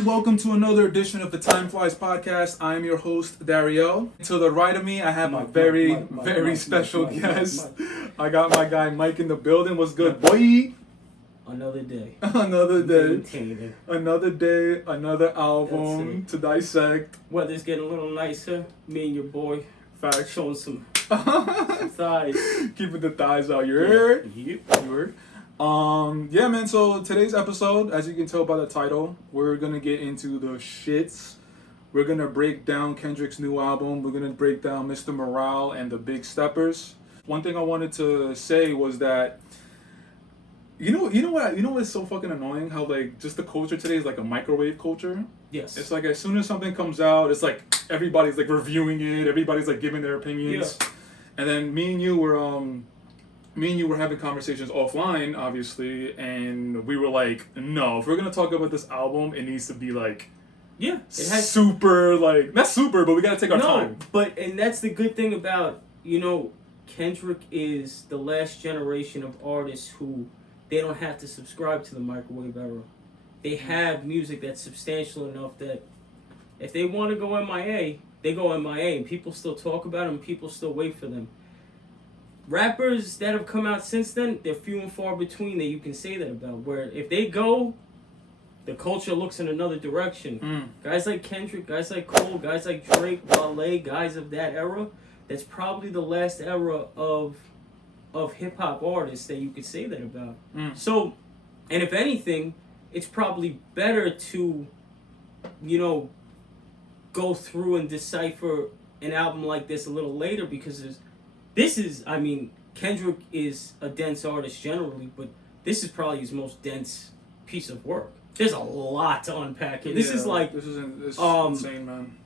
and welcome to another edition of the TimeFlies podcast. I am your host, Dario. To the right of me, I have a very special guest. I got my guy Mike in the building. What's good, boy? Another day. Another day. Maintained. Another day, another album to dissect. Weather's getting a little nicer. Me and your boy Facts. showing some thighs. Keeping the thighs out. You heard? Yep. You heard? Yeah, man, so today's episode, as you can tell by the title, we're gonna get into the shits. We're gonna break down Kendrick's new album. We're gonna break down Mr. Morale and the Big Steppers. One thing I wanted to say was that you know what's so fucking annoying? How like just the culture today is like a microwave culture. Yes. It's like as soon as something comes out, it's like everybody's like reviewing it, everybody's like giving their opinions. Yeah. And then me and you were having conversations offline, obviously, and we were like, no, if we're gonna talk about this album, it needs to be like, yeah, it has super, like, not super, but we gotta take our time. And that's the good thing about, Kendrick is the last generation of artists who they don't have to subscribe to the microwave era. They have music that's substantial enough that if they want to go MIA, they go MIA, and people still talk about them, people still wait for them. Rappers that have come out since then, they're few and far between that you can say that about. Where if they go, the culture looks in another direction. Guys like Kendrick, guys like Cole, guys like Drake, Wale, guys of that era, that's probably the last era of hip-hop artists that you could say that about. So, and if anything, it's probably better to, go through and decipher an album like this a little later because Kendrick is a dense artist generally, but this is probably his most dense piece of work. There's a lot to unpack here. This is insane, man.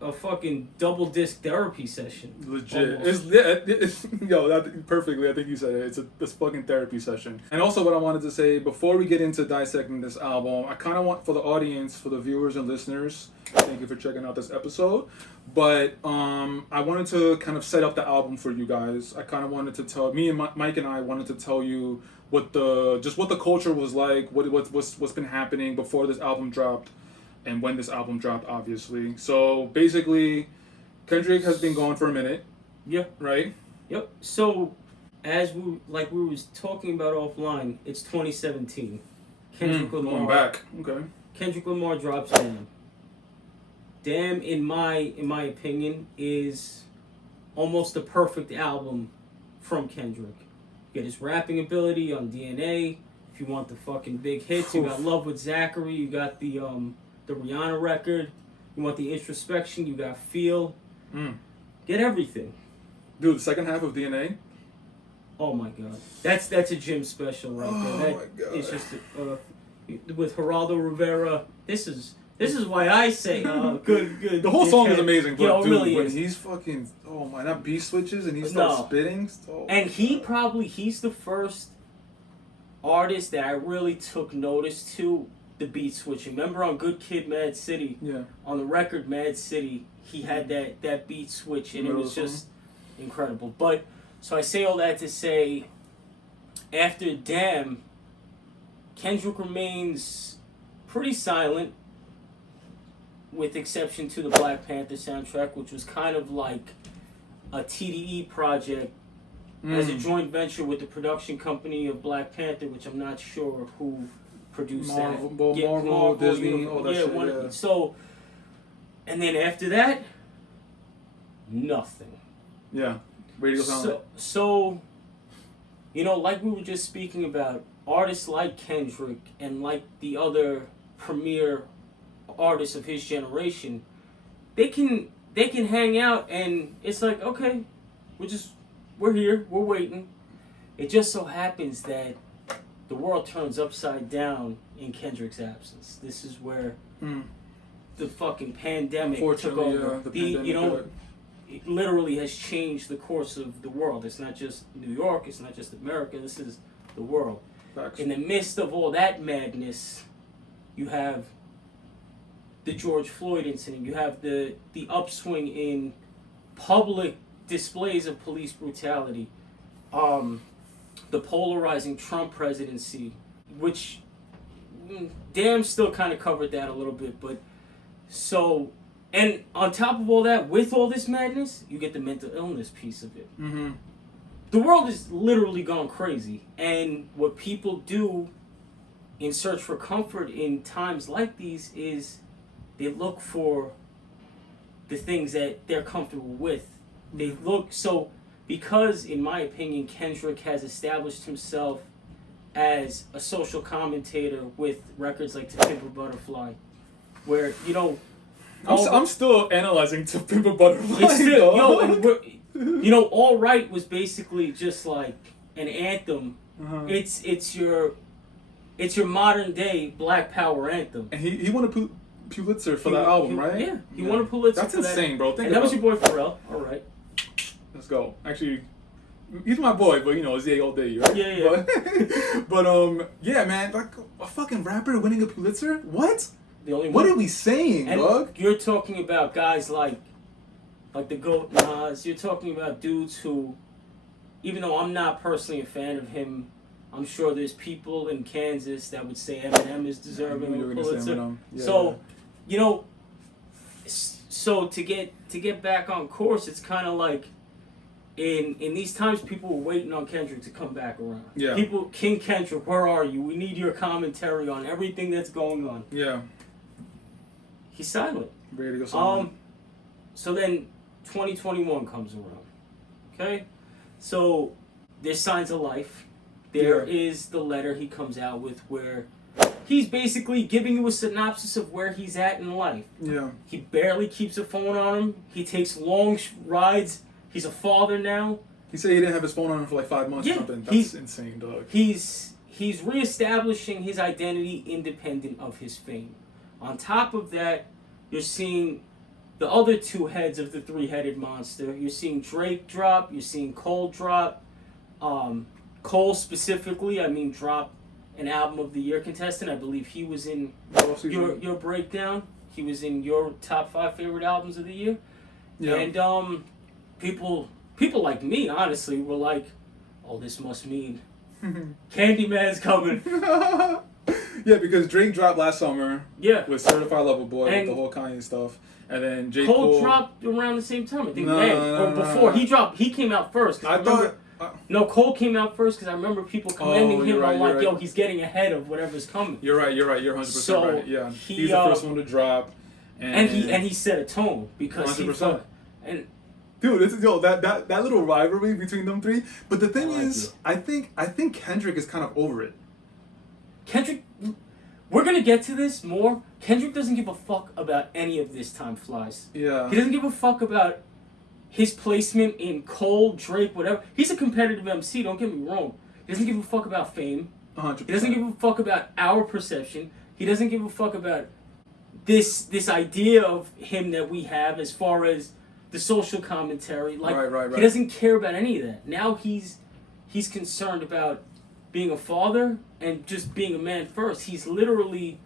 A fucking double disc therapy session. Legit. Perfectly. I think you said it. It's fucking therapy session. And also what I wanted to say, before we get into dissecting this album, I kind of want, for the audience, for the viewers and listeners, thank you for checking out this episode, but I wanted to kind of set up the album for you guys. I kind of wanted to tell, Mike and I wanted to tell you what the culture was like, what's been happening before this album dropped, and when this album dropped, obviously. So basically, Kendrick has been gone for a minute. Yeah. Right? Yep. So, as we was talking about offline, it's 2017. Kendrick Lamar. Going back. Okay. Kendrick Lamar drops Damn. Damn, in my opinion, is almost the perfect album from Kendrick. You get his rapping ability on DNA. If you want the fucking big hits, you got Love with Zachary. You got the Rihanna record. You want the introspection. You got Feel. Get everything. Dude, the second half of DNA. Oh my god, that's a gym special right there. Oh my god. It's just with Geraldo Rivera. This is why I say good. The whole song is amazing, but dude, dude, really when is. he's fucking that beat switches and he starts spitting. And he's the first artist that I really took notice to the beat switching. Remember on Good Kid, Mad City? Yeah. On the record Mad City, he had that beat switch, and it was just incredible. But so I say all that to say, after Damn, Kendrick remains pretty silent, with exception to the Black Panther soundtrack, which was kind of like a TDE project as a joint venture with the production company of Black Panther, which I'm not sure who produced Marvel, Disney, all that shit. So, and then after that, nothing. Yeah. Radio silent. So, like we were just speaking about, artists like Kendrick and like the other premier artists of his generation, they can hang out and it's like, okay, we're here, we're waiting. It just so happens that the world turns upside down in Kendrick's absence. This is where the fucking pandemic took over. It literally has changed the course of the world. It's not just New York, it's not just America, this is the world. Facts. In the midst of all that madness, you have the George Floyd incident, you have the upswing in public displays of police brutality, the polarizing Trump presidency, which Damn still kind of covered that a little bit, but so, and on top of all that, with all this madness, you get the mental illness piece of it. Mm-hmm. The world is literally gone crazy, and what people do in search for comfort in times like these is they look for the things that they're comfortable with. They look, so because in my opinion Kendrick has established himself as a social commentator with records like To Pimp a Butterfly, where I'm still analyzing To Pimp a Butterfly. it's still, and All Right was basically just like an anthem. Uh-huh. It's your modern day Black Power anthem. And he won a Pulitzer for that album, right? Yeah, he won a Pulitzer. That's for insane, that. bro. And that was your boy Pharrell. All right. Let's go. Actually, he's my boy, but it's the all day, right? Yeah. But yeah, man, like a fucking rapper winning a Pulitzer? What? The only What one. are we saying, And dog? you're talking about guys like the GOAT Nas. You're talking about dudes who, even though I'm not personally a fan of him, I'm sure there's people in Kansas that would say Eminem is deserving of a Pulitzer. Yeah. So, so to get back on course, it's kind of like in these times, people were waiting on Kendrick to come back around. Yeah. King Kendrick, where are you? We need your commentary on everything that's going on. Yeah. He's silent. Ready to go somewhere. So then 2021 comes around. Okay? So there's Signs of Life. There is the letter he comes out with where he's basically giving you a synopsis of where he's at in life. Yeah. He barely keeps a phone on him. He takes long rides. He's a father now. He said he didn't have his phone on him for like 5 months or something. That's insane, dog. He's reestablishing his identity independent of his fame. On top of that, you're seeing the other two heads of the three-headed monster. You're seeing Drake drop. You're seeing Cole drop. Cole specifically, drop an Album of the Year contestant. I believe he was in your breakdown. He was in your top 5 favorite albums of the year. Yeah. And people like me, honestly, were like, "Oh, this must mean Candyman's coming." Yeah, because Drake dropped last summer. Yeah. With Certified Lover Boy, And with the whole Kanye stuff, and then J. Cole dropped around the same time. I think before. He came out first. No, Cole came out first because I remember people commending him on like, "Yo, he's getting ahead of whatever's coming." You're right. You're 100% right. Yeah, he's the first one to drop, and he set a tone because 100%. And dude, that little rivalry between them three. But the thing is, I think Kendrick is kind of over it. Kendrick, we're gonna get to this more. Kendrick doesn't give a fuck about any of this TimeFlies. Yeah. He doesn't give a fuck about his placement in Cole, Drake, whatever. He's a competitive MC, don't get me wrong. He doesn't give a fuck about fame. 100%. He doesn't give a fuck about our perception. He doesn't give a fuck about this idea of him that we have as far as the social commentary. Like, right. He doesn't care about any of that. Now he's concerned about being a father and just being a man first. He's literally,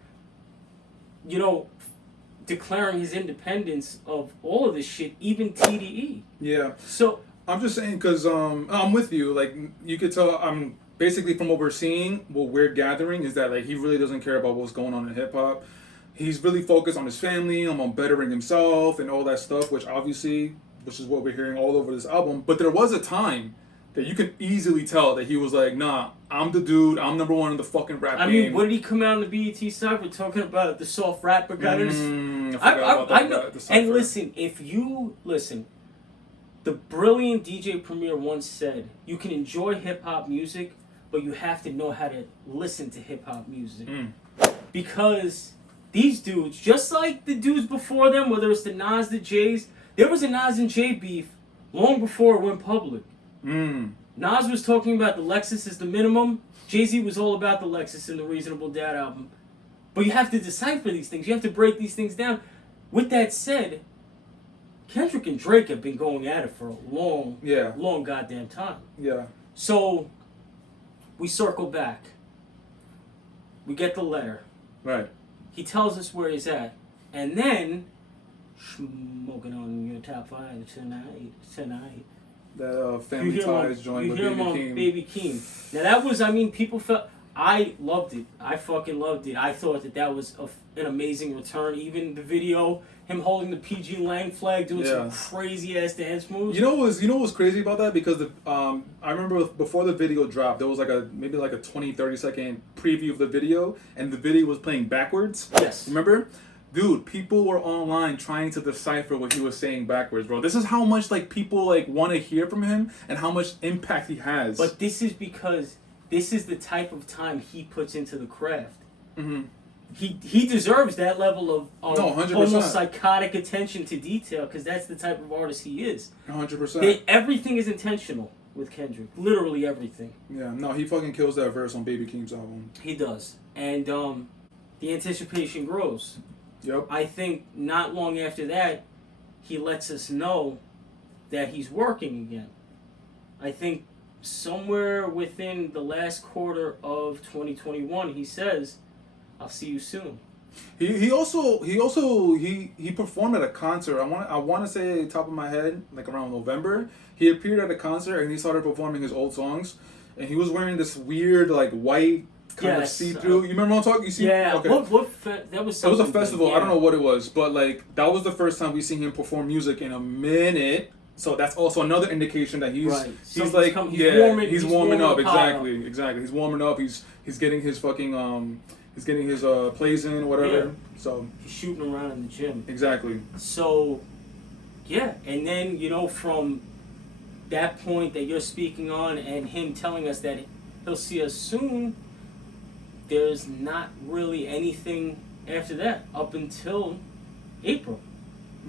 declaring his independence of all of this shit, even TDE. Yeah. So I'm just saying because I'm with you. Like you could tell, basically from what we're seeing, what we're gathering is that like he really doesn't care about what's going on in hip hop. He's really focused on his family, on bettering himself, and all that stuff. Which is what we're hearing all over this album. But there was a time that you could easily tell that he was like, "Nah, I'm the dude. I'm number one in the fucking rap game." What did he come out in the BET Cypher talking about? The soft rapper got I forgot about I know. the Cypher. And listen, the brilliant DJ Premier once said, "You can enjoy hip hop music, but you have to know how to listen to hip hop music." Because these dudes, just like the dudes before them, whether it's the Nas, the J's, there was a Nas and Jay beef long before it went public. Nas was talking about the Lexus is the minimum. Jay-Z was all about the Lexus in the Reasonable Doubt album. But you have to decipher these things. You have to break these things down. With that said, Kendrick and Drake have been going at it for a long goddamn time. Yeah. So, we circle back. We get the letter. Right. He tells us where he's at. And then, smoking on your top 5 tonight. That Family Ties joint with Baby Keem. Baby Keem. Now that was, people felt, I loved it. I fucking loved it. I thought that was an amazing return. Even the video, him holding the PG Lang flag, doing some crazy ass dance moves. You know what was crazy about that? Because I remember before the video dropped, there was like maybe a 20, 30-second preview of the video, and the video was playing backwards. Yes. Remember? Dude, people were online trying to decipher what he was saying backwards, bro. This is how much like people like want to hear from him and how much impact he has. But this is because this is the type of time he puts into the craft. Mm-hmm. He deserves that level of no, 100%. Almost psychotic attention to detail, because that's the type of artist he is. 100%. Everything is intentional with Kendrick. Literally everything. Yeah, no, he fucking kills that verse on Baby Keem's album. He does. And the anticipation grows. Yep. I think not long after that, he lets us know that he's working again. I think somewhere within the last quarter of 2021, he says, "I'll see you soon." He also performed at a concert. I want to say top of my head, like around November. He appeared at a concert and he started performing his old songs, and he was wearing this weird like white kind of see-through. You remember what I'm talking? You see? Yeah. Okay. That was. It was a festival. Yeah. I don't know what it was, but like that was the first time we seen him perform music in a minute. So that's also another indication that he's he's warming up. Exactly. He's warming up. He's getting his fucking he's getting his plays in or whatever. Yeah. So he's shooting around in the gym. Exactly. So yeah, and then from that point that you're speaking on, and him telling us that he'll see us soon, there's not really anything after that up until April.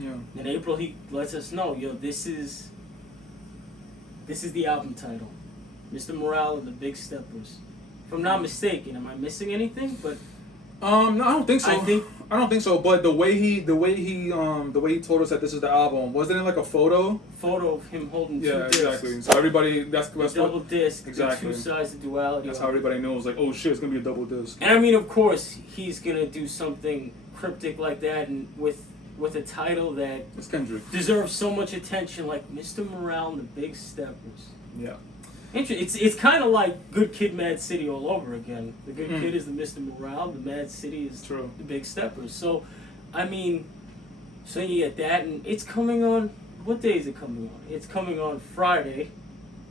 Yeah. In April, he lets us know, this is the album title, Mr. Morale and the Big Steppers. If I'm not mistaken, am I missing anything? But no, I don't think so. I don't think so. But the way he told us that this is the album, wasn't it like a photo of him holding two discs? Exactly. So everybody, that's double disc, exactly. The two sides of duality. That's how everybody knows, like, oh shit, it's gonna be a double disc. And I mean, of course, he's gonna do something cryptic like that, and with a title that it's Kendrick deserves so much attention, like Mr. Morale and the Big Steppers. Yeah. It's kind of like Good Kid, Mad City all over again. The Good Kid is the Mr. Morale, the Mad City is the Big Steppers. So, I mean, so you get that, and it's coming on. What day is it coming on? It's coming on Friday,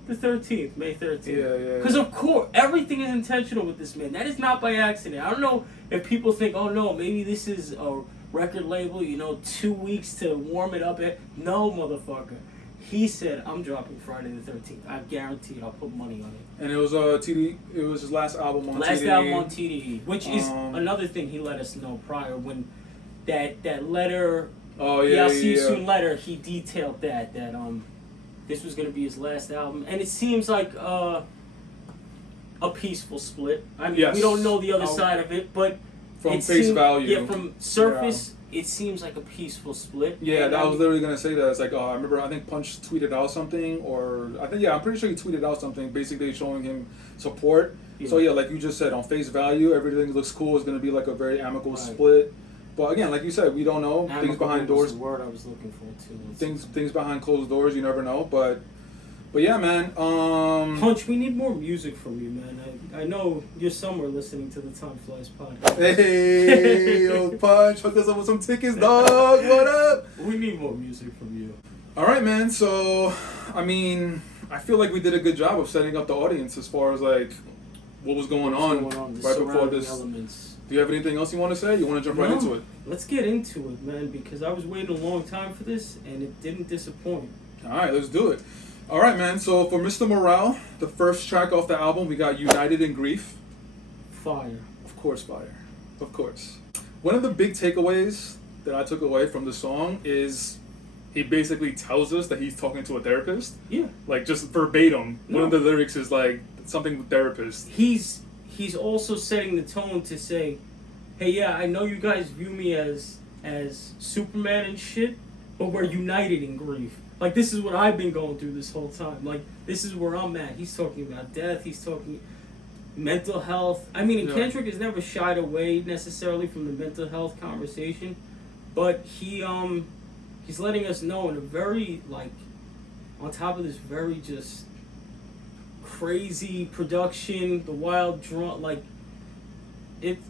the 13th, May 13th. Yeah. Because of course, everything is intentional with this man. That is not by accident. I don't know if people think, oh no, maybe this is a record label, 2 weeks to warm it up. No, motherfucker. He said, I'm dropping Friday the 13th. I guarantee it. I'll put money on it. And it was TDE. It was his last album on TDE. Last album on TDE, which is another thing he let us know prior, when that letter. Oh yeah, I'll see you soon letter. He detailed that this was going to be his last album, and it seems like a peaceful split. I mean, we don't know the other side of it, but from face value, from surface. It seems like a peaceful split. Yeah, I was literally gonna say that. It's like, I remember, I think Punch tweeted out something, or I'm pretty sure he tweeted out something, basically showing him support. Yeah. So yeah, like you just said, on face value, everything looks cool. It's gonna be like a very amicable split. But again, like you said, we don't know. Amicable things behind doors. Was the word I was looking for too. Things behind closed doors, you never know. But yeah, man. Punch, we need more music from you, man. I know you're somewhere listening to the TimeFlies podcast. Hey, yo, Punch, hook us up with some tickets, dog. What up? We need more music from you. All right, man. So, I mean, I feel like we did a good job of setting up the audience as far as like what was going on right before this. Elements. Do you have anything else you want to say? You want to jump right into it? Let's get into it, man, because I was waiting a long time for this, and it didn't disappoint. All right, let's do it. All right, man. So for Mr. Morale, the first track off the album, we got United in Grief. Fire. Of course, fire. Of course. One of the big takeaways that I took away from the song is he basically tells us that he's talking to a therapist. Yeah. Like, just verbatim. No. One of the lyrics is like something with therapist. He's also setting the tone to say, hey, yeah, I know you guys view me as Superman and shit, but we're united in grief. Like, this is what I've been going through this whole time. Like, this is where I'm at. He's talking about death. He's talking mental health. I mean, Kendrick has never shied away necessarily from the mental health conversation, but he's letting us know in a very, like, on top of this very just crazy production, the wild drum, like it's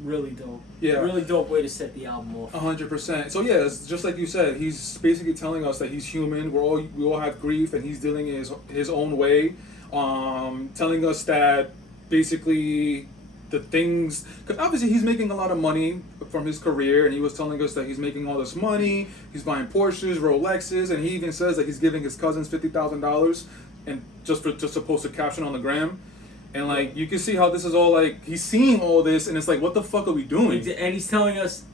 really dope. Yeah. Really dope way to set the album off. 100%. So yeah, it's just like you said, he's basically telling us that he's human. We all have grief, and he's dealing his own way. Telling us that basically the things, because obviously he's making a lot of money from his career, and he was telling us that he's making all this money. He's buying Porsches, Rolexes, and he even says that he's giving his cousins $50,000, and just to post a caption on the gram. And like you can see how this is all like he's seeing all this, and it's like, what the fuck are we doing? And he's telling us,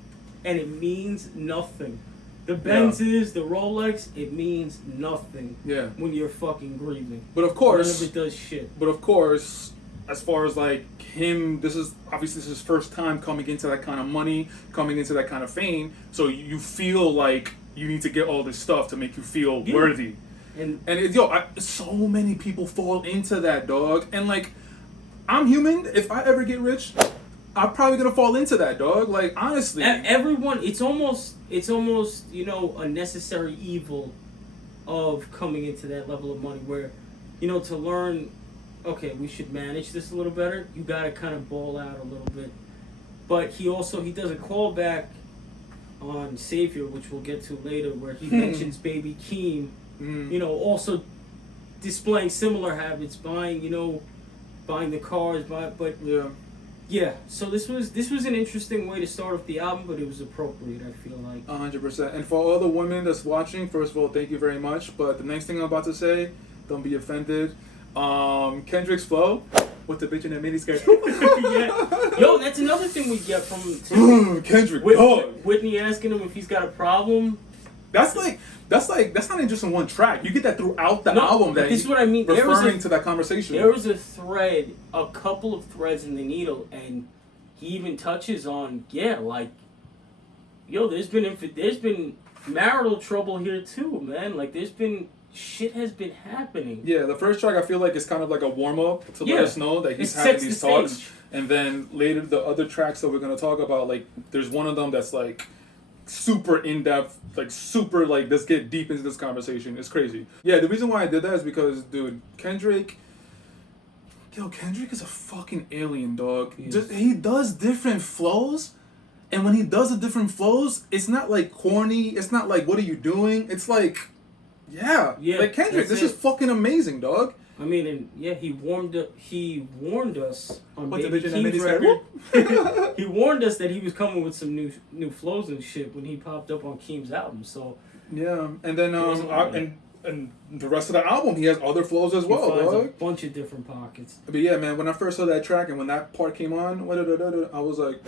and it means nothing. The Benzes, the Rolex, it means nothing. Yeah. When you're fucking grieving. But of course, none of it does shit. But of course, as far as like him, this is his first time coming into that kind of money, coming into that kind of fame. So you feel like you need to get all this stuff to make you feel worthy. And so many people fall into that, dog. And like, I'm human. If I ever get rich, I'm probably gonna fall into that, dog. Like, honestly, everyone, it's almost a necessary evil of coming into that level of money, where to learn, okay, we should manage this a little better. You gotta kind of ball out a little bit. But he does a callback on Savior, which we'll get to later, where he mentions Baby Keem, also displaying similar habits, buying the cars, but yeah. So this was an interesting way to start off the album, but it was appropriate, I feel like. 100%. And for all the women that's watching, first of all, thank you very much. But the next thing I'm about to say, don't be offended. Kendrick's flow with the bitch in the miniskirt. Yeah. Yo, that's another thing we get from Kendrick. Whitney asking him if he's got a problem. That's not even just in one track. You get that throughout the album. This is what I mean. Referring to that conversation. There was a couple of threads in the needle, and he even touches on there's been marital trouble here too, man. Like shit has been happening. Yeah, the first track I feel like is kind of like a warm up to let us know that he's having these talks, and then later the other tracks that we're gonna talk about, like there's one of them that's like super in-depth, like super like let's get deep into this conversation. It's crazy. Yeah, the reason why I did that is because, dude, Kendrick is a fucking alien, dog. He does different flows, and when he does the different flows, it's not like corny, it's not like what are you doing, it's like like Kendrick, this is fucking amazing, dog. I mean, and he warned us on Baby Keem's record. He warned us that he was coming with some new flows and shit when he popped up on Keem's album. So yeah, and then and the rest of the album, he has other flows as well, dog. A bunch of different pockets. But yeah, man, when I first saw that track and when that part came on, I was like,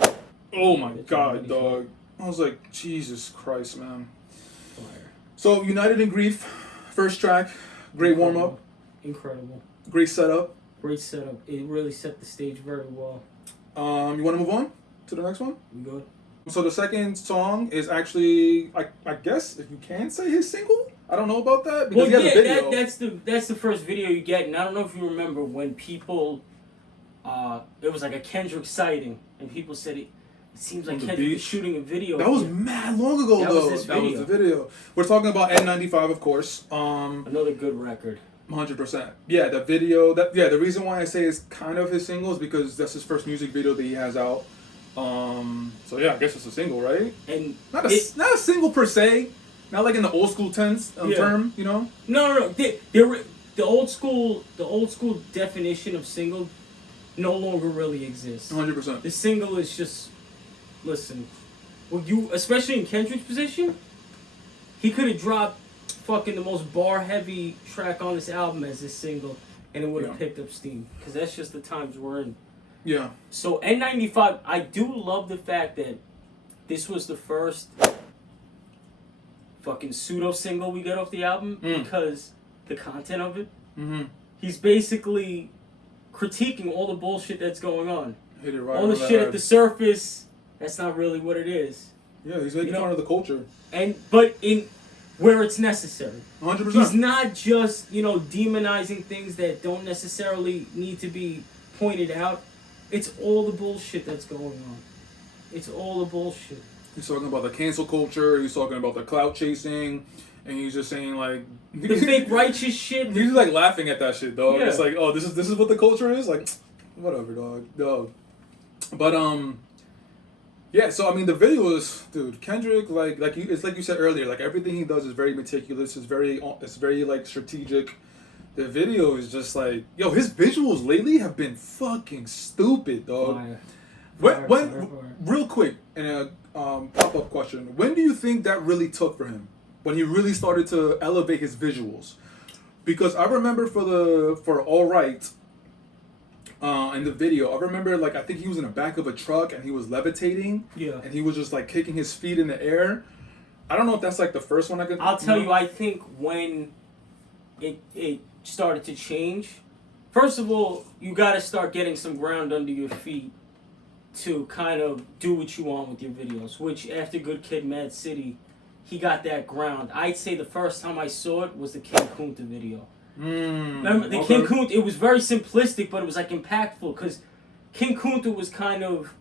oh my god, dog. I was like, Jesus Christ, man. Fire. So United in Grief, first track, great warm up. Incredible. Great setup. Great setup. It really set the stage very well. You want to move on to the next one? We good. So the second song is actually, I guess, if you can say his single. I don't know about that because he has a video. That's the first video you get, and I don't know if you remember when people, it was like a Kendrick sighting, and people said it seems like Kendrick was shooting a video. That was mad long ago, though. That was the video. We're talking about N95, of course. Another good record. 100%. Yeah, the video. The reason why I say it's kind of his single is because that's his first music video that he has out. So yeah, I guess it's a single, right? And not a single per se. Not like in the old school term, you know. No. The old school definition of single no longer really exists. 100%. The single is just, listen. Well, especially in Kendrick's position, he could have dropped fucking the most bar heavy track on this album as this single, and it would have picked up steam, because that's just the times we're in. Yeah. So N95, I do love the fact that this was the first fucking pseudo single we get off the album, because the content of it, he's basically critiquing all the bullshit that's going on. Hit it right. All the shit at the surface, that's not really what it is. Yeah, he's making fun of the culture. But in where it's necessary. 100%. He's not just, demonizing things that don't necessarily need to be pointed out. It's all the bullshit that's going on. It's all the bullshit. He's talking about the cancel culture. He's talking about the clout chasing. and he's just saying like the fake righteous shit. He's like laughing at that shit, dog. Yeah. It's like, oh, this is what the culture is, like, whatever, dog. But yeah. So I mean, the video is, dude, Kendrick, it's like you said earlier, like everything he does is very meticulous. It's very like strategic. The video is just like, yo, his visuals lately have been fucking stupid, dog. When real quick, and a pop-up question: when do you think that really took for him? When he really started to elevate his visuals? Because I remember for All Right, in the video, I remember like I think he was in the back of a truck and he was levitating. Yeah. And he was just like kicking his feet in the air. I don't know if that's like the first one I could. I'll tell you, I think when it started to change, first of all, you got to start getting some ground under your feet to kind of do what you want with your videos, which after Good Kid, Mad City, he got that ground. I'd say the first time I saw it was the King Kunta video. Remember, the King Kunta, it was very simplistic, but it was like impactful, because King Kunta was kind of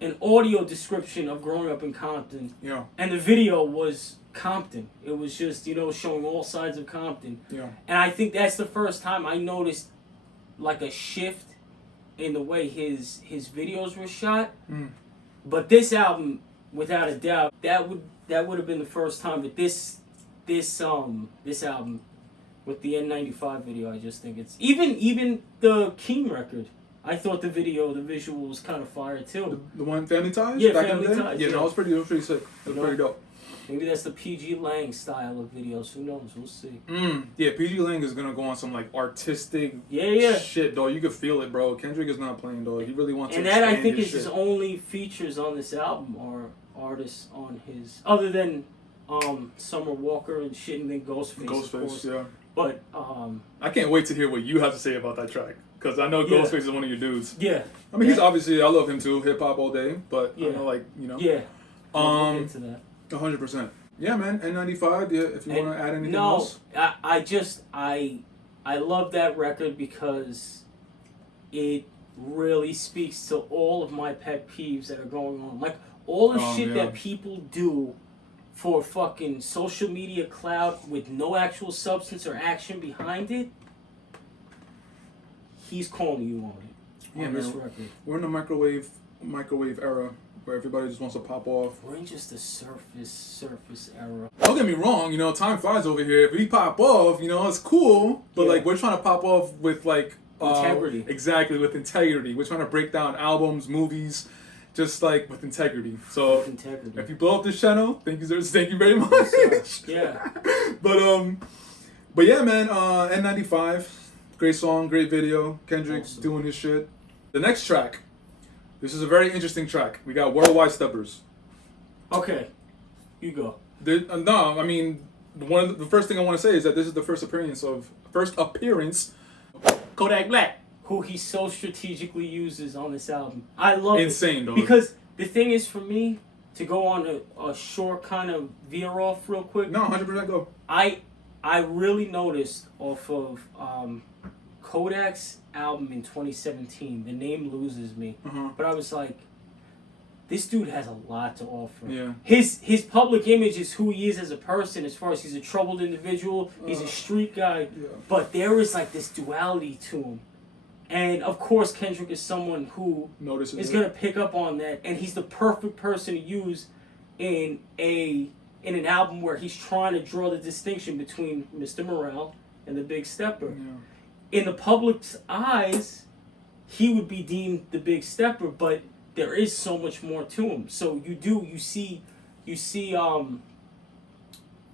an audio description of growing up in Compton. Yeah. And the video was Compton. It was just, showing all sides of Compton. Yeah. And I think that's the first time I noticed like a shift in the way his videos were shot. But this album, without a doubt, that would have been the first time. But this album with the N95 video, I just think it's even the Keem record. I thought the visual was kind of fire too. The one Family Ties? Yeah, back Family in the day? Ties. Yeah, no, it was pretty sick. It was pretty dope. Maybe that's the PG Lang style of videos. Who knows? We'll see. Yeah, PG Lang is gonna go on some like artistic shit, dog. You can feel it, bro. Kendrick is not playing, dog. He really wants to. And that I expand think his is his shit. only features on this album are artists on his, other than Summer Walker and shit, and then Ghostface. Ghostface, yeah. But I can't wait to hear what you have to say about that track, because I know Ghostface is one of your dudes. Yeah. I mean, he's obviously, I love him too, hip hop all day, but I know, Yeah. We'll get to that. 100%. Yeah, man. N95. Yeah, if you want to add anything else. No, I love that record because it really speaks to all of my pet peeves that are going on. Like all the shit that people do for fucking social media clout with no actual substance or action behind it. He's calling you on it. On this record. We're in the microwave era, where everybody just wants to pop off. We're in just the surface era. Don't get me wrong, time flies over here. If we pop off, it's cool, but like we're trying to pop off with like integrity. Exactly, with integrity. We're trying to break down albums, movies, just like with integrity. So if you blow up this channel, thank you very much. Yes, yeah. But yeah, man, N95, great song, great video. Kendrick doing his shit. The next track. This is a very interesting track. We got Worldwide Steppers. Okay, you go. No, I mean, the first thing I want to say is that this is the first appearance of Kodak Black, who he so strategically uses on this album. I love insane, it. Dog. Because the thing is, for me, to go on a short kind of veer off real quick. No, 100% go. I really noticed off of Kodak's album in 2017, the name loses me, but I was like, this dude has a lot to offer. Yeah. His public image is who he is as a person, as far as he's a troubled individual, he's a street guy, but there is like this duality to him. And of course Kendrick is someone who is going to pick up on that, and he's the perfect person to use in an album where he's trying to draw the distinction between Mr. Morale and the Big Stepper. Yeah. In the public's eyes, he would be deemed the Big Stepper, but there is so much more to him. So you see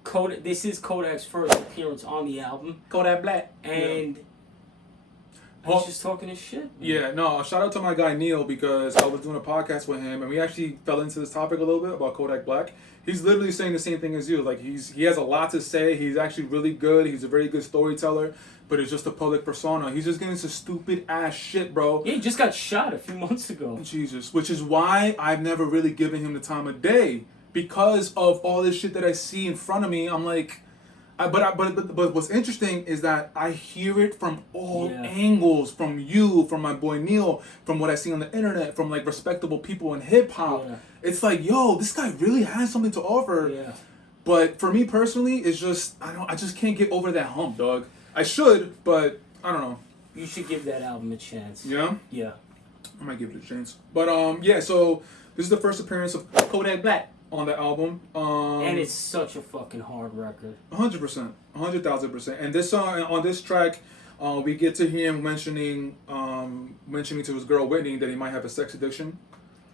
Kodak. This is Kodak's first appearance on the album. Kodak Black, and he's just talking his shit. Man. Yeah, no, shout out to my guy Neil, because I was doing a podcast with him and we actually fell into this topic a little bit about Kodak Black. He's literally saying the same thing as you. Like he has a lot to say. He's actually really good. He's a very good storyteller, but it's just a public persona. He's just getting some stupid ass shit, bro. Yeah, he just got shot a few months ago. Jesus, which is why I've never really given him the time of day, because of all this shit that I see in front of me. I'm like, but what's interesting is that I hear it from all angles, from you, from my boy Neil, from what I see on the internet, from like respectable people in hip hop. Yeah. It's like, yo, this guy really has something to offer. Yeah. But for me personally, it's just I just can't get over that hump, dog. I should, but I don't know. You should give that album a chance. Yeah? Yeah. I might give it a chance. But yeah, so this is the first appearance of Kodak Black on the album. And it's such a fucking hard record. 100%. 100,000%. And this song on this track, we get to hear him mentioning to his girl Whitney that he might have a sex addiction.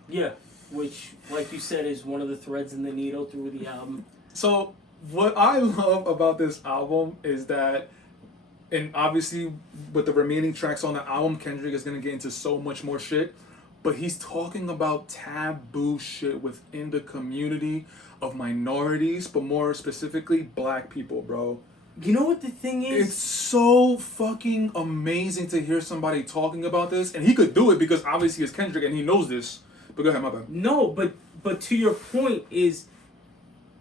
Yeah. Which, like you said, is one of the threads in the needle through the album. So what I love about this album is that, and obviously with the remaining tracks on the album, Kendrick is going to get into so much more shit, but he's talking about taboo shit within the community of minorities, but more specifically black people, bro. You know what the thing is? It's so fucking amazing to hear somebody talking about this, and he could do it because obviously it's Kendrick and he knows this. But go ahead, my bad. No, but to your point is,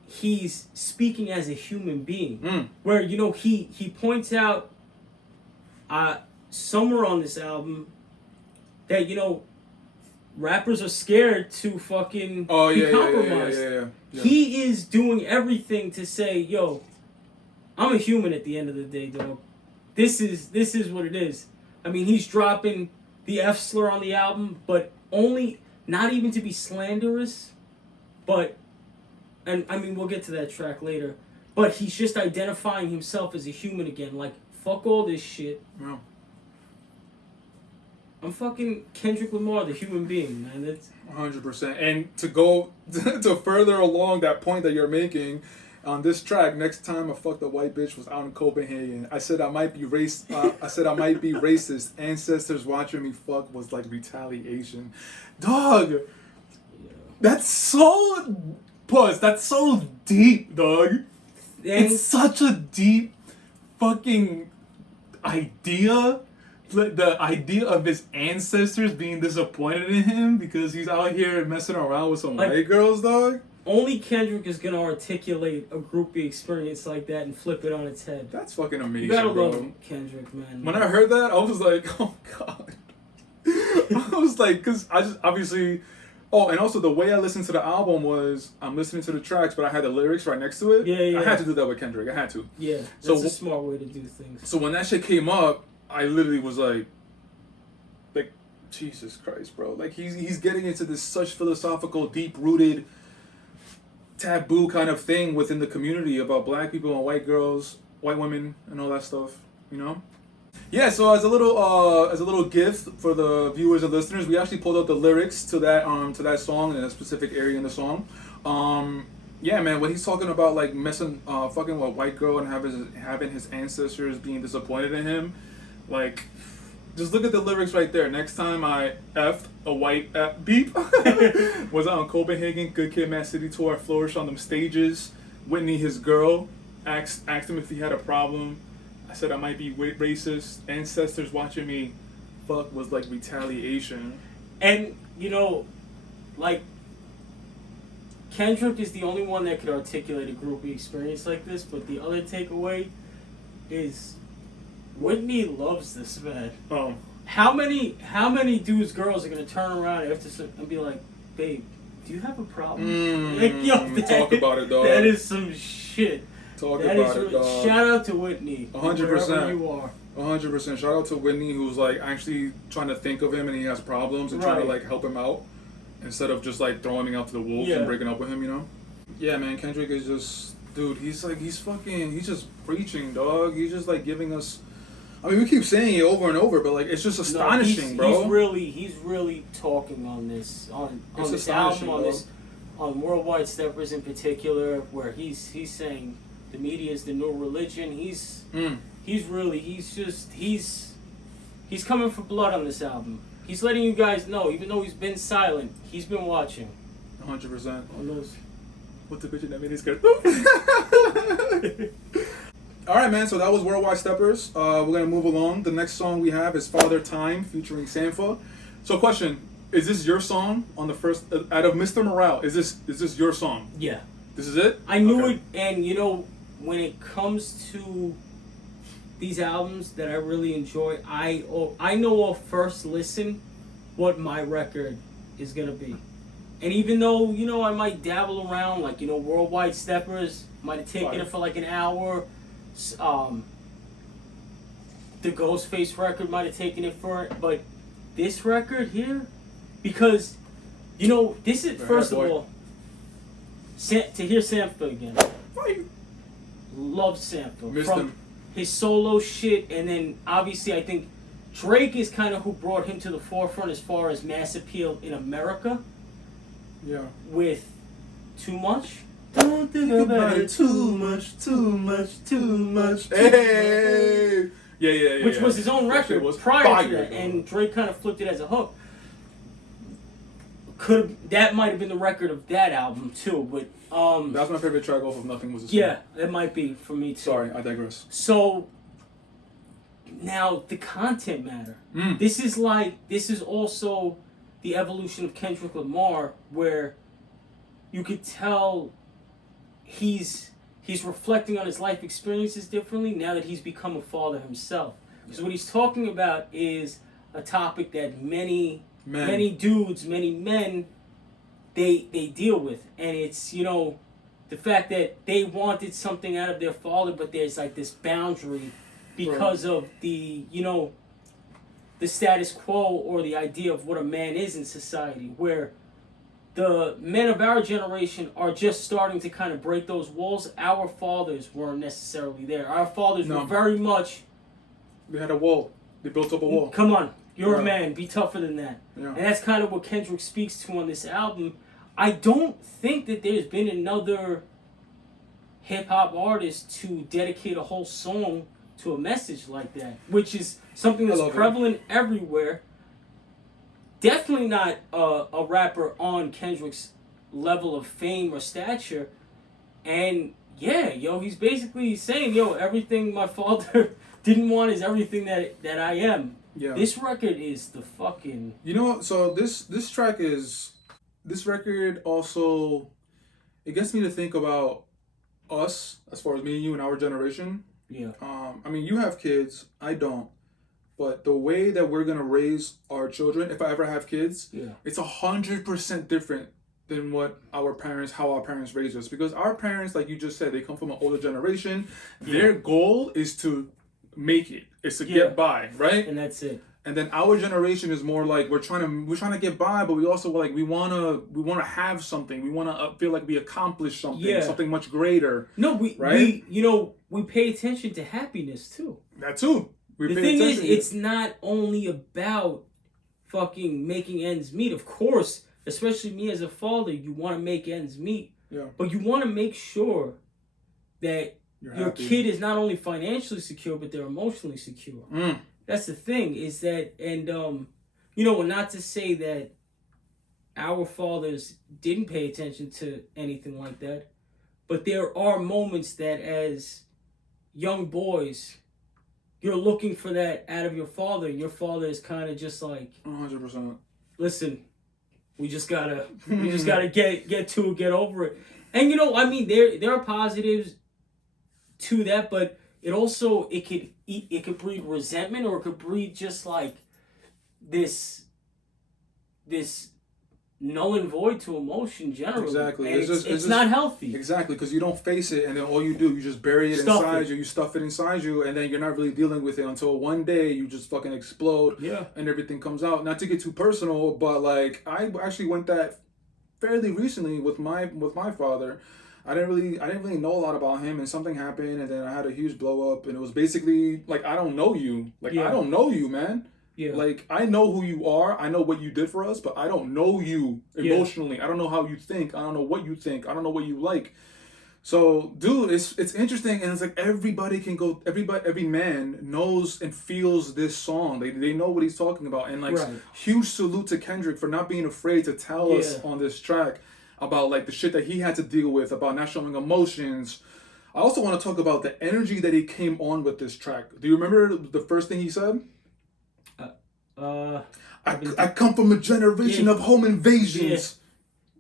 he's speaking as a human being. Where, you know, he points out somewhere on this album that, you know, rappers are scared to fucking be compromised. Yeah. He is doing everything to say, yo, I'm a human at the end of the day, dog. This is what it is. I mean, he's dropping the F slur on the album, but only, not even to be slanderous, but, and I mean, we'll get to that track later, but he's just identifying himself as a human again. Like, fuck all this shit. Yeah. I'm fucking Kendrick Lamar, the human being, man. That's 100%. And to go to further along that point that you're making on this track, next time I fucked a white bitch was out in Copenhagen. I said I might be racist. Ancestors watching me fuck was like retaliation. Dog, that's so that's so deep, dog. It's such a deep fucking idea. The idea of his ancestors being disappointed in him because he's out here messing around with some white girls, dog. Only Kendrick is gonna articulate a groupie experience like that and flip it on its head. That's fucking amazing, you gotta bro. love Kendrick, man. When I heard that, I was like, oh god. I was like, because I just obviously. Oh, and also the way I listened to the album was I'm listening to the tracks, but I had the lyrics right next to it. Yeah. I had to do that with Kendrick. I had to. Yeah, that's a smart way to do things. So when that shit came up, I literally was like, Jesus Christ, bro. Like he's getting into this such philosophical, deep-rooted, taboo kind of thing within the community about black people and white girls, white women, and all that stuff. You know. Yeah, so as a little gift for the viewers and listeners, we actually pulled out the lyrics to that song in a specific area in the song. Yeah, man, when he's talking about like fucking with a white girl and having his ancestors being disappointed in him, like, just look at the lyrics right there. Next time I effed a white beep was out in Copenhagen, Good Kid, Mad City tour. I flourished on them stages. Whitney, his girl, asked him if he had a problem. I said I might be racist. Ancestors watching me fuck was like retaliation. And, you know, like, Kendrick is the only one that could articulate a groupie experience like this, but the other takeaway is Whitney loves this man. Oh. How many dudes, girls are gonna turn around after and be like, babe, do you have a problem? Like, yo, talk about it, dog. That is some shit. Talk about it, dog. Shout out to Whitney. 100%. Wherever you are. 100%. Shout out to Whitney, who's like actually trying to think of him and he has problems and trying to like help him out instead of just like throwing him out to the wolves and breaking up with him, you know? Yeah, man, Kendrick is just, dude, he's just preaching, dog. He's just like giving us, I mean, we keep saying it over and over, but like it's just astonishing, bro. He's really talking on this on this album, on Worldwide Steppers in particular, where he's saying the media is the new religion. He's coming for blood on this album. He's letting you guys know, even though he's been silent, he's been watching. 100%. On those. What's the bitch that made his skirt? All right, man. So that was Worldwide Steppers. We're gonna move along. The next song we have is Father Time featuring SAMPHA. So, question: is this your song on the first out of Mr. Morale? Is this your song? Yeah. This is it. I knew it, and you know, when it comes to these albums that I really enjoy, I know off first listen what my record is gonna be. And even though, you know, I might dabble around, like, you know, Worldwide Steppers, might have taken Fire. it for like an hour. The Ghostface record might have taken it for it, but this record here, because this is first of all, to hear SAMPHA again. Love SAMPHA Missed from him. his solo shit, and then obviously I think Drake is kind of who brought him to the forefront as far as mass appeal in America. Yeah. With Too Much. Don't think about it too much, too much, too much. Hey. Yeah. Which was his own record was prior fire, to that, bro. and Drake kind of flipped it as a hook. That might have been the record of that album too, but that's my favorite track off of Nothing Was the Same. yeah, that might be for me too. Sorry, I digress. So now the content matter. This is also the evolution of Kendrick Lamar, where you could tell he's reflecting on his life experiences differently now that he's become a father himself. Because what he's talking about is a topic that many dudes, many men, they deal with, and it's the fact that they wanted something out of their father, but there's like this boundary because of the the status quo or the idea of what a man is in society, where the men of our generation are just starting to kind of break those walls. Our fathers weren't necessarily there. Our fathers were very much... They had a wall. They built up a wall. Come on. You're a man. Be tougher than that. Yeah. And that's kind of what Kendrick speaks to on this album. I don't think that there's been another hip-hop artist to dedicate a whole song to a message like that, which is something that's prevalent everywhere. Definitely not a rapper on Kendrick's level of fame or stature. And yeah, he's basically saying, everything my father didn't want is everything that I am. Yeah. This record is the fucking... So this track is... This record also... It gets me to think about us, as far as me and you and our generation. Yeah. You have kids. I don't. But the way that we're gonna raise our children, if I ever have kids, it's 100% different than how our parents raised us. Because our parents, like you just said, they come from an older generation. Their goal is to make it. It's to get by, right? And that's it. And then our generation is more like we're trying to get by, but we also we wanna have something. We wanna feel like we accomplished something, something much greater. No, we pay attention to happiness too. That too. The thing is, it's not only about fucking making ends meet. Of course, especially me as a father, you want to make ends meet. Yeah. But you want to make sure that your kid is not only financially secure, but they're emotionally secure. That's the thing, is that, and not to say that our fathers didn't pay attention to anything like that, but there are moments that as young boys, you're looking for that out of your father, and your father is kind of just like, 100%. Listen, we just gotta get over it. And there are positives to that, but it also it could breed resentment, or it could breed just like this null and void to emotion generally. Exactly. And it's not healthy. Exactly, because you don't face it, and then all you do, you just bury it inside you. You stuff it inside you, and then you're not really dealing with it until one day you just fucking explode. Yeah. And everything comes out. Not to get too personal, but like I actually went that fairly recently with my father. I didn't really know a lot about him, and something happened, and then I had a huge blow up, and it was basically like, I don't know you. Like, I don't know you, man. Yeah. Like, I know who you are. I know what you did for us, but I don't know you emotionally. I don't know how you think. I don't know what you think. I don't know what you like. So, dude, it's interesting, and it's like every man knows and feels this song. They know what he's talking about, and like huge salute to Kendrick for not being afraid to tell us on this track about like the shit that he had to deal with, about not showing emotions. I also want to talk about the energy that he came on with this track. Do you remember the first thing he said? I come from a generation of home invasions.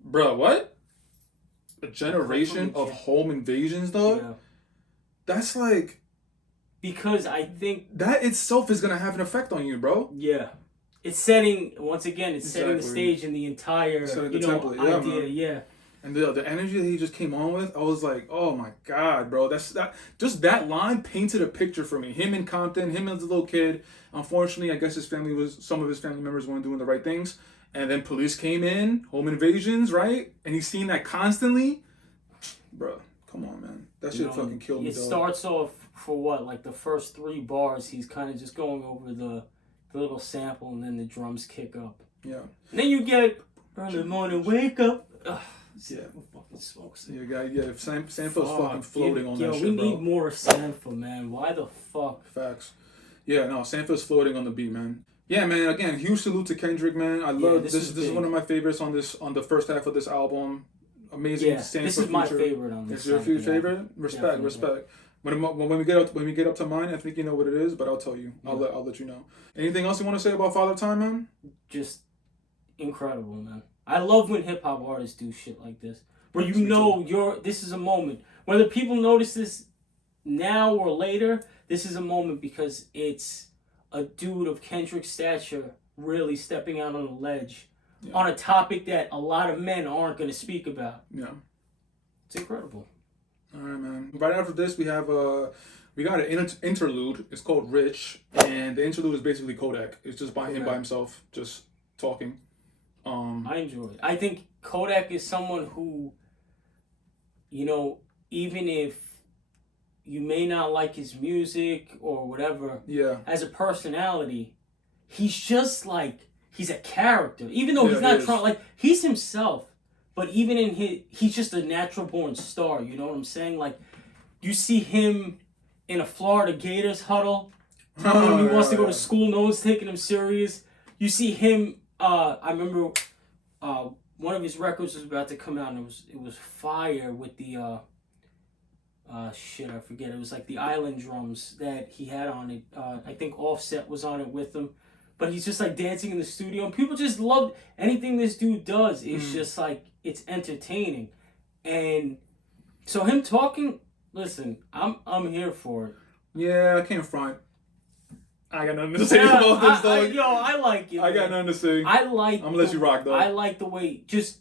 Yeah. Bruh, what? A generation of home invasions, dog? Yeah. That's like... Because I think... That itself is going to have an effect on you, bro. Yeah. It's setting, once again, setting the stage in the entire, template. Idea. Yeah. And the energy that he just came on with, I was like, oh my god, bro, that line painted a picture for me. Him in Compton, him as a little kid. Unfortunately, I guess some of his family members weren't doing the right things, and then police came in, home invasions, right? And he's seen that constantly, bro. Come on, man, that shit fucking killed me. It starts off for what, like the first 3 bars, he's kind of just going over the little sample, and then the drums kick up. Yeah. And then you get early morning, wake up. Ugh. Yeah, fucking smokes. If SAMPHA's fucking floating on that shit, we bro. need more SAMPHA, man. Why the fuck? Facts. Yeah, no, SAMPHA's floating on the beat, man. Yeah, man. Again, huge salute to Kendrick, man. I love this. This is one of my favorites on the first half of this album. Amazing SAMPHA. This is my favorite on this. Is your favorite? Respect. When we get up to mine, I think you know what it is, but I'll tell you. Yeah. I'll let you know. Anything else you want to say about Father Time, man? Just incredible, man. I love when hip hop artists do shit like this, where this is a moment. Whether people notice this now or later, this is a moment because it's a dude of Kendrick's stature really stepping out on a ledge on a topic that a lot of men aren't going to speak about. Yeah, it's incredible. All right, man. Right after this, we got an interlude. It's called Rich, and the interlude is basically Kodak. It's just him by himself, just talking. I enjoy it. I think Kodak is someone who, even if you may not like his music or whatever, as a personality, he's just like, he's a character. Even though he's not trying, like, he's himself, but even he's just a natural born star, you know what I'm saying? Like, you see him in a Florida Gators huddle, telling him he wants to go to school, no one's taking him serious. You see him, I remember one of his records was about to come out, and it was fire with the I forget. It was like the island drums that he had on it. I think Offset was on it with him, but he's just like dancing in the studio, and people just love anything this dude does. It's just like, it's entertaining, and so him talking. Listen, I'm here for it. Yeah, I can't front. I got nothing to say about this, dog. I like it. I got nothing to say. I'm gonna let you rock, though. I like the way, just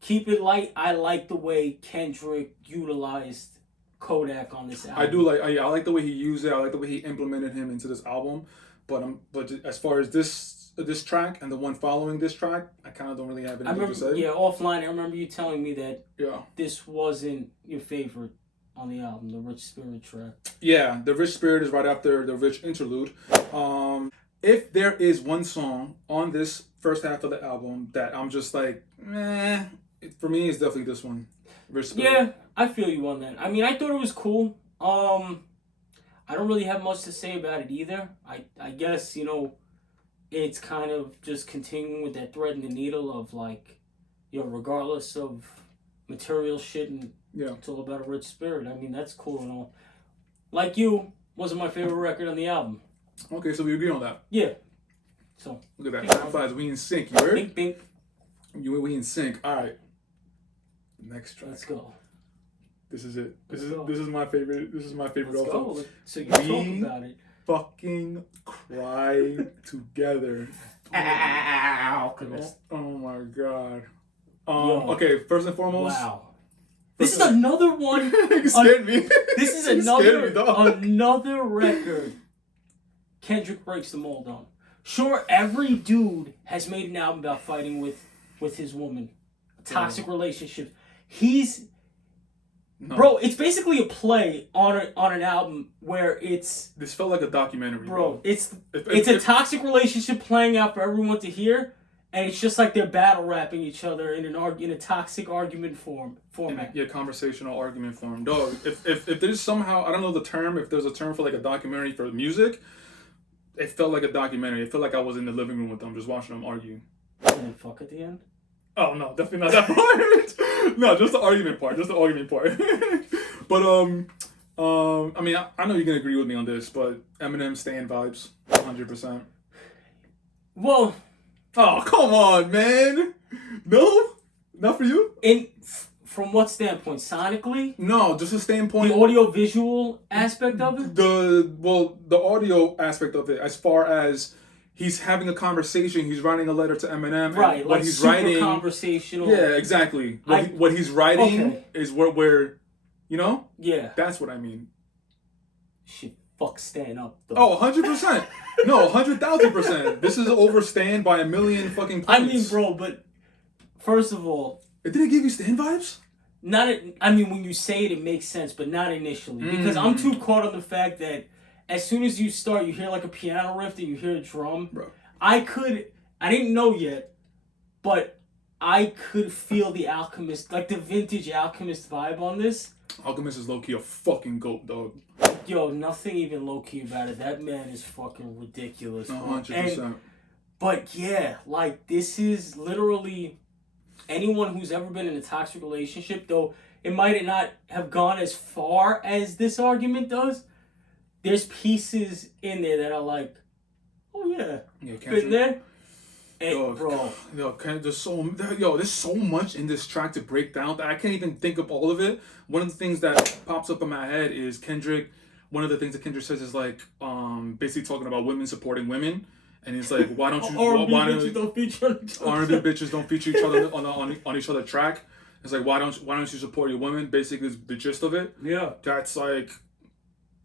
keep it light. I like the way Kendrick utilized Kodak on this album. I do like. I like the way he used it. I like the way he implemented him into this album. But as far as this track and the one following this track, I kind of don't really have anything to say. Yeah, offline, I remember you telling me that this wasn't your favorite on the album, the Rich Spirit track. Yeah, the Rich Spirit is right after the Rich interlude. If there is one song on this first half of the album that I'm just like, for me, it's definitely this one, Rich Spirit. Yeah, I feel you on that. I mean, I thought it was cool. I don't really have much to say about it either. I guess, it's kind of just continuing with that thread and the needle of like, regardless of material shit, and it's all about a rich spirit. I mean, that's cool and all. Like You wasn't my favorite record on the album. Okay, so we agree on that. Yeah. So look at that. TimeFlies, we in sync. You heard? Bink, bink. We in sync. All right. Next track. Let's go. This is it. This is my favorite. This is my favorite. Let's go. So you talk about it. Fucking cry together. Alchemist. Oh my god. Okay, first and foremost. Wow. This is another one. You scared me. This is another record Kendrick breaks the mold on. Sure, every dude has made an album about fighting with his woman. Toxic relationships. Bro, it's basically a play on an album where it's... This felt like a documentary. Bro, it's a toxic relationship playing out for everyone to hear, and it's just like they're battle rapping each other in a toxic argument format. Yeah, conversational argument form. Dog, if there's somehow, I don't know the term, if there's a term for like a documentary for music, it felt like a documentary. It felt like I was in the living room with them, just watching them argue. And then fuck at the end? Oh, no, definitely not that part. No, just the argument part. But, I mean, I know you're going to agree with me on this, but Eminem Stan vibes, 100%. Well... Oh, come on, man. No? Not for you? From what standpoint? Sonically? No, just a standpoint. The audio-visual aspect of it? The audio aspect of it, as far as he's having a conversation. He's writing a letter to Eminem. Right, and like what he's super writing, conversational. Yeah, exactly. What he's writing is what we're, Yeah. That's what I mean. Shit, fuck stand up, though. Oh, 100%. No, 100,000%. This is overstand by a million fucking points. I mean, bro, but first of all... Did it give you Stan vibes? When you say it, it makes sense, but not initially. Because I'm too caught on the fact that as soon as you start, you hear like a piano riff, and you hear a drum. Bro. I didn't know yet, but I could feel the Alchemist, like the vintage Alchemist vibe on this. Alchemist is low-key a fucking goat, dog. Yo, nothing even low-key about it. That man is fucking ridiculous. 100%. But yeah, like this is literally anyone who's ever been in a toxic relationship, though it might not have gone as far as this argument does. There's pieces in there that are like, oh yeah, been there. And, bro, there's so much in this track to break down that I can't even think of all of it. One of the things that pops up in my head is Kendrick. One of the things that Kendrick says is like, basically talking about women supporting women, and he's like, why don't you? R&B bitches don't feature each other. R&B bitches don't feature each other on each other track. It's like, why don't you support your women? Basically, is the gist of it. Yeah, that's like,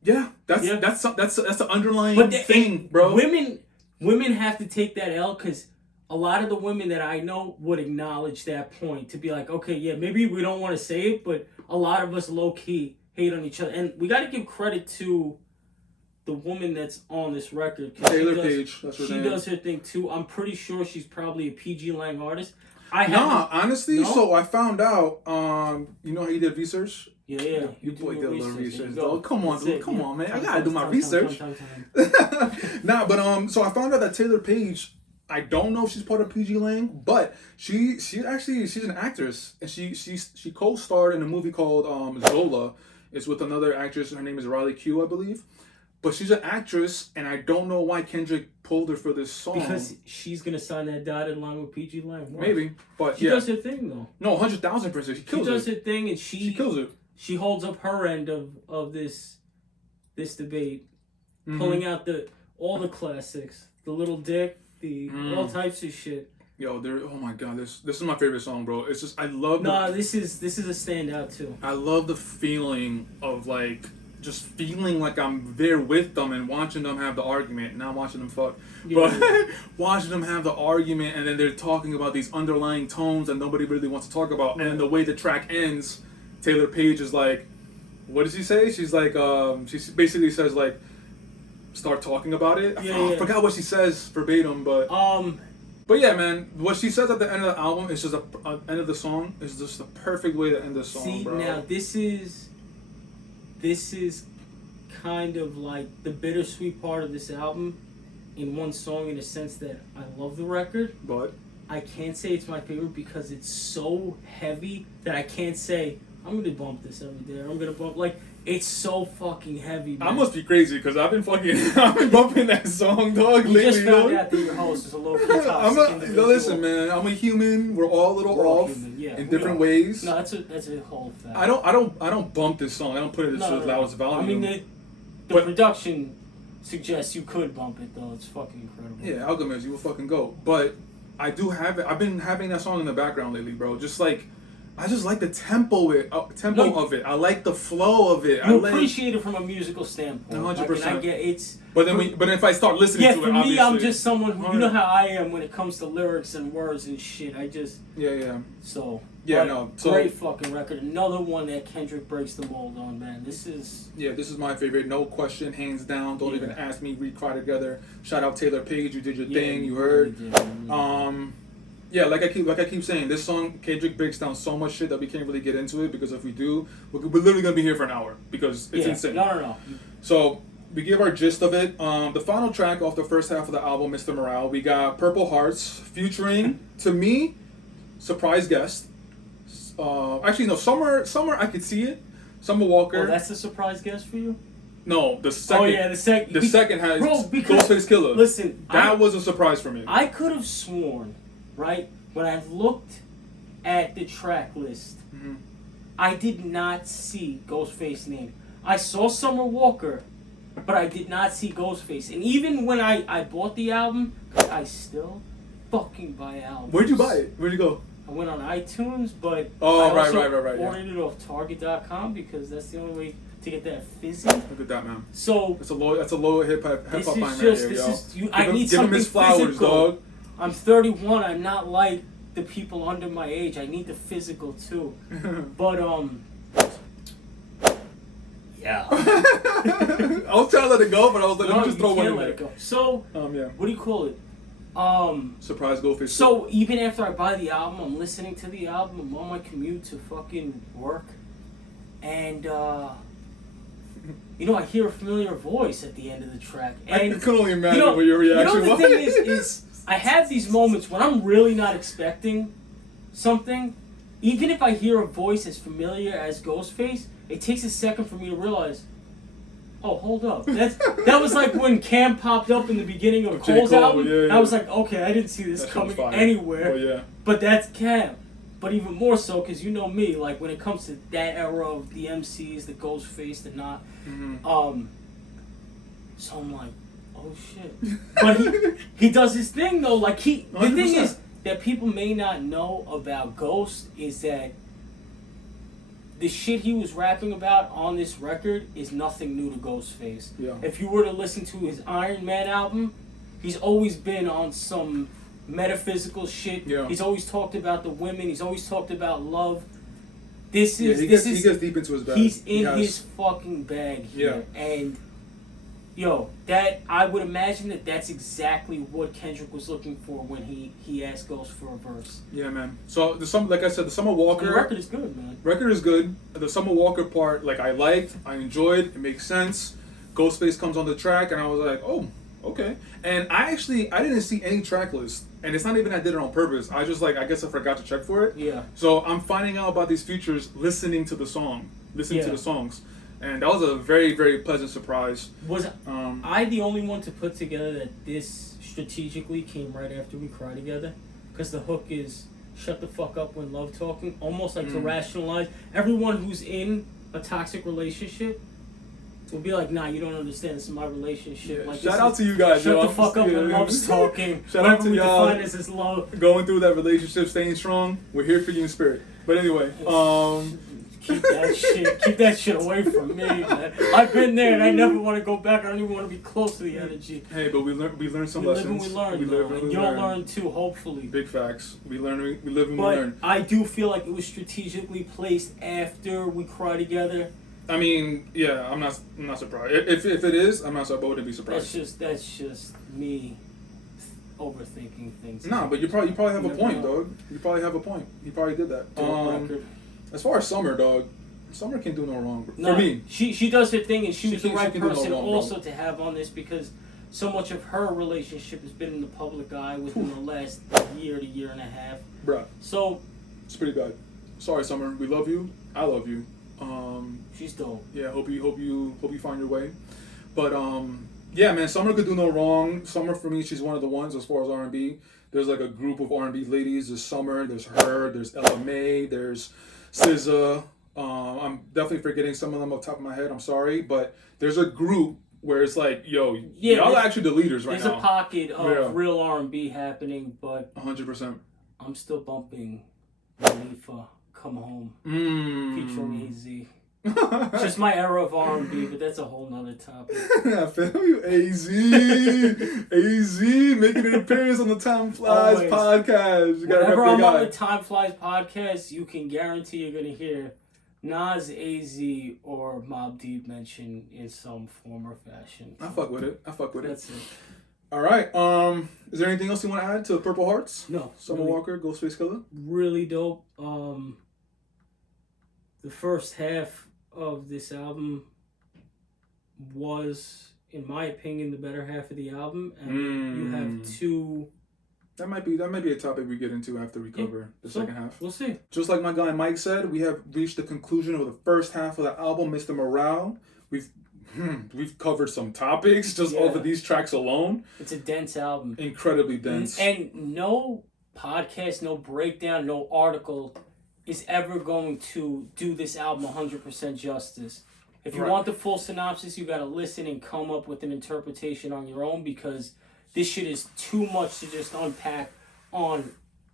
that's the underlying thing, bro. Women have to take that L because a lot of the women that I know would acknowledge that point to be like, okay, yeah, maybe we don't want to say it, but a lot of us low key hate on each other, and we got to give credit to the woman that's on this record. Taylor Page, that's her name. She does her thing too. I'm pretty sure she's probably a PG Lang artist. Honestly, no? So I found out. You know how you did research? Yeah. You boy did a little research. Dog. Come on, dude. Come on, man. I gotta do my research. Time. So I found out that Taylor Page, I don't know if she's part of PG Lang, but she's an actress, and she co-starred in a movie called Zola. It's with another actress. Her name is Riley Q, I believe. But she's an actress, and I don't know why Kendrick pulled her for this song. Because she's gonna sign that dotted line with PG Lang. Maybe, but she does her thing though. No, 100,000%. She does her thing, and she kills it. She holds up her end of this debate, pulling out all the classics, the Little Dick, all types of shit. Yo, oh my god, this is my favorite song, bro. It's just I love. This is a standout too. I love the feeling of like just feeling like I'm there with them and watching them have the argument, not watching them fuck, but watching them have the argument, and then they're talking about these underlying tones that nobody really wants to talk about, and the way the track ends, Taylor Page is like, what does she say? She's like, she basically says like, start talking about it. I forgot what she says verbatim, but yeah, man, what she says at the end of the album is just end of the song is just the perfect way to end the song. See, bro. Now this is kind of like the bittersweet part of this album in one song, in a sense that I love the record, but I can't say it's my favorite because it's so heavy that I can't say I'm gonna bump this every day. I'm gonna bump, like, it's so fucking heavy, man. I must be crazy because I've been bumping that song, dog. You just found out that your host is a low-key toxic individual. Listen, man, I'm a human. We're all a little off in different ways. No, that's a whole fact. I don't bump this song. I don't put it as loud as volume. I mean, the production suggests you could bump it though. It's fucking incredible. Yeah, Alchemist, you will fucking go. But I do have it. I've been having that song in the background lately, bro. Just like. I just like the tempo of it. I like the flow of it. You appreciate it from a musical standpoint. 100%. I get it's. But if I start listening to it, for me, I'm just someone who, you know how I am when it comes to lyrics and words and shit. I just. Yeah. So. Great fucking record. Another one that Kendrick breaks the mold on, man. This is. Yeah, this is my favorite. No question, hands down. Don't even ask me. We cry together. Shout out Taylor Page. You did your thing. You heard. Yeah, like I keep saying, this song, Kendrick breaks down so much shit that we can't really get into it, because if we do, we're literally going to be here for an hour, because it's insane. No. So, we give our gist of it. The final track off the first half of the album, Mr. Morale, we got Purple Hearts, featuring, to me, surprise guest. Actually, no, Summer, I could see it. Summer Walker. Oh, that's a surprise guest for you? No, the second. Oh, yeah, the second. The second has Ghostface Killer. Listen. That was a surprise for me. I could have sworn, right, when I looked at the track list, I did not see Ghostface name. I saw Summer Walker, but I did not see Ghostface. And even when I bought the album, I still fucking buy albums. Where'd you buy it? Where'd you go? I went on iTunes, but Oh, I right. ordered it off Target.com because that's the only way to get that fizzy. Look at that, man. So That's a low hip hop line right here, yo. I need give something him his flowers, physical. dog. I'm 31. I'm not like the people under my age. I need the physical too. But yeah. I was trying to let it go, but I was like, let me just throw one in there. So, yeah. what do you call it? Surprise Goldfish. So even after I buy the album, I'm listening to the album. I'm on my commute to fucking work, and I hear a familiar voice at the end of the track. And I can only imagine what your reaction was. The thing is I have these moments when I'm really not expecting something. Even if I hear a voice as familiar as Ghostface, it takes a second for me to realize, oh, hold up. That was like when Cam popped up in the beginning of Cole's album. Yeah. I was like, okay, I didn't see this coming anywhere. Oh, yeah. But that's Cam. But even more so, because you know me, like when it comes to that era of the MCs, the Ghostface, the not. So I'm like, oh shit. But he does his thing though. Like the 100%. thing is that people may not know about Ghost is that the shit he was rapping about on this record is nothing new to Ghostface. Yeah. If you were to listen to his Iron Man album, he's always been on some metaphysical shit. Yeah. He's always talked about the women. He's always talked about love. He gets deep into his bag. He's in his fucking bag here. Yeah. And that I would imagine that's exactly what Kendrick was looking for when he asked Ghost for a verse. Yeah, man. So like I said, the Summer Walker. The record is good, man. Record is good. The Summer Walker part, like I liked, I enjoyed. It makes sense. Ghostface comes on the track, and I was like, oh, okay. And I didn't see any track list, and it's not even I did it on purpose. I just I guess I forgot to check for it. Yeah. So I'm finding out about these features, listening to the songs. And that was a very, very pleasant surprise. Was I the only one to put together that this strategically came right after We Cry Together? Because the hook is shut the fuck up when love talking, almost like to rationalize. Everyone who's in a toxic relationship will be like, nah, you don't understand. This is my relationship. Yeah. Like, shout out to you guys. Shut the fuck up when love's talking. Shout out to y'all. Define this as love. Going through that relationship, staying strong. We're here for you in spirit. But anyway, Keep that shit away from me, man. I've been there and I never want to go back. I don't even want to be close to the energy. Hey, but we learn some lessons. We live and we learn. You'll learn too, hopefully. Big facts. We live and we learn. But I do feel like it was strategically placed after We Cry Together. I mean, yeah, I'm not surprised. If it is, I'm not surprised. I wouldn't be surprised. That's just me overthinking things. Nah, but you probably have a point, dog. You probably have a point. You probably did that. As far as Summer, dog, Summer can do no wrong. For me. She does her thing, and she was the right person no wrong, also to have on this because so much of her relationship has been in the public eye within the last year to year and a half. Bruh. So it's pretty bad. Sorry, Summer. We love you. I love you. She's dope. Yeah, hope you find your way. But yeah, man, Summer could do no wrong. Summer for me, she's one of the ones as far as R&B. There's like a group of R&B ladies. There's Summer. There's her. There's Ella Mai. There's SZA. I'm definitely forgetting some of them off the top of my head. I'm sorry, but there's a group where it's like, yo, y'all are actually the leaders right now. There's a pocket of real R&B happening, but 100%. I'm still bumping Khalifa, Come Home, featuring AZ. Just my era of R&B, but that's a whole nother topic. I feel you, AZ making an appearance on the TimeFlies podcast. You Whenever I'm on the TimeFlies podcast, you can guarantee you're gonna hear Nas, AZ, or Mobb Deep mentioned in some form or fashion. I fuck with it. That's it. All right. Is there anything else you want to add to Purple Hearts? No. Summer Walker, Ghostface Killer. Really dope. The first half of this album was, in my opinion, the better half of the album, and you have two. That might be a topic we get into after we cover the second half. We'll see. Just like my guy Mike said, we have reached the conclusion of the first half of the album, Mr. Morale. We've covered some topics just over these tracks alone. It's a dense album. Incredibly dense. And no podcast, no breakdown, no article is ever going to do this album 100% justice. If you want the full synopsis, you got to listen and come up with an interpretation on your own because this shit is too much to just unpack on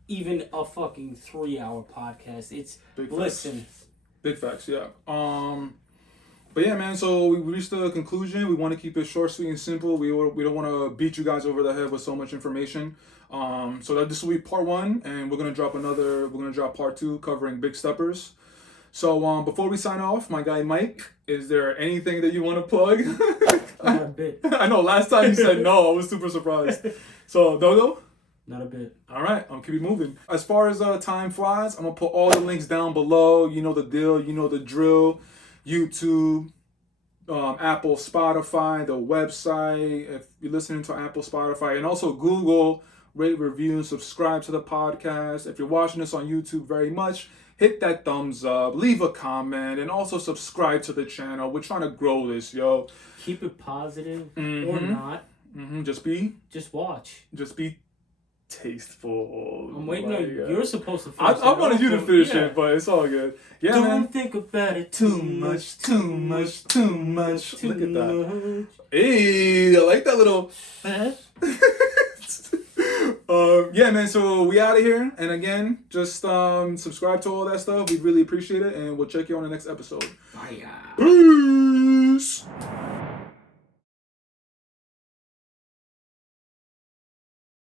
even a fucking 3-hour podcast. It's Big listen. Facts. Big facts, yeah. But yeah, man. So we reached the conclusion. We want to keep it short, sweet, and simple. We don't want to beat you guys over the head with so much information. So that this will be part 1, and we're gonna drop part 2 covering big steppers. So before we sign off, my guy Mike, is there anything that you want to plug? Not a bit. I know. Last time you said no, I was super surprised. So Dodo. Not a bit. All right, I'm keep it moving. As far as TimeFlies, I'm gonna put all the links down below. You know the deal. You know the drill. YouTube, Apple, Spotify, the website. If you're listening to Apple, Spotify, and also Google, rate, review, subscribe to the podcast. If you're watching this on YouTube, very much hit that thumbs up, leave a comment, and also subscribe to the channel. We're trying to grow this, yo. Keep it positive or not. Just watch. Just be tasteful. I'm waiting on you. You're supposed to finish I wanted you to finish it, but it's all good. Yeah, Don't man. think about it Too much. Look at that. Hey, I like that little. Yeah, man. So we out of here, and again, just subscribe to all that stuff. We really appreciate it, and we'll check you on the next episode. Bye. Peace.